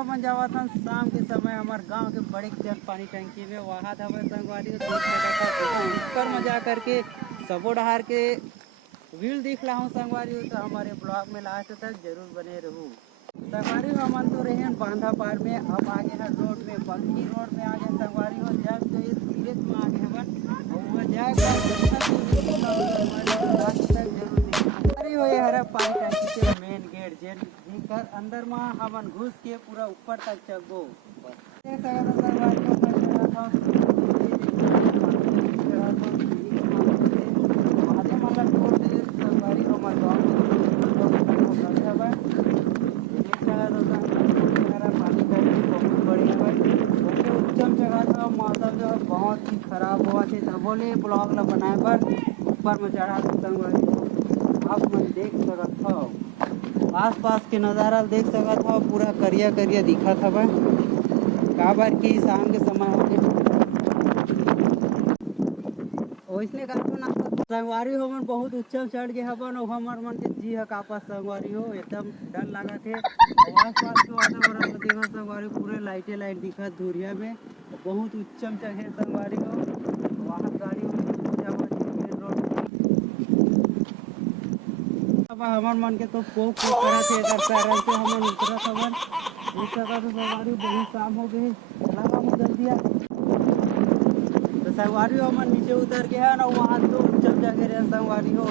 हम जावत हन शाम के समय हमारे गांव के बड़े जन पानी टंकी में वहाँ था हमारे संगवारी ऊपर में जा करके सबो डहार के व्यूल दिख रहा हूँ संगवारी तो हमारे ब्लॉग में लास्ट तक जरूर बने रहूँ। संगवारी हम तो रहे हैं बांधा पार में, अब आगे है रोड में बंकी रोड में आगे संगवारी हो जब गए धीरे में आगे हवन और वह जाएगा लास्ट तक जरूर दिखे। अरे वो हरा पानी टंकी के मेन गेट जेन कर अंदर में हमन घुस के पूरा ऊपर तक चगो देख सकत संगवारी को मैं चढ़ा था मौसम जो है बहुत ही खराब हुआ थे बोले ब्लॉग ला बनाए पर ऊपर में चढ़ा संगवारी आप मन देख सकत हो आस पास के नज़ारा देख सकत हो पूरा करिया करिया दिखा था काबर की शाम के समय हो गए वैसने करके ना संगवारी हो मन बहुत ऊंचा चढ़ गए हवन और हमर मन के जी ह कापस संगवारी हो एकदम डर लगा थे आस पास के वातावरण में देखा संगवारी पूरे लाइटे लाइट दिखा धुरिया में बहुत उच्चम जगह संगवारी हो वहाँ गाड़ी अब हमर मन के तो पोक करा थे अगर पैरन से हमन उतरत हवन एक जगह तो संगवारी बहुत शाम हो गए चला हम जल्दी तो संगवारी हमन नीचे उतर के है ना वहाँ तो उच्चम जगह रहे संगवारी हो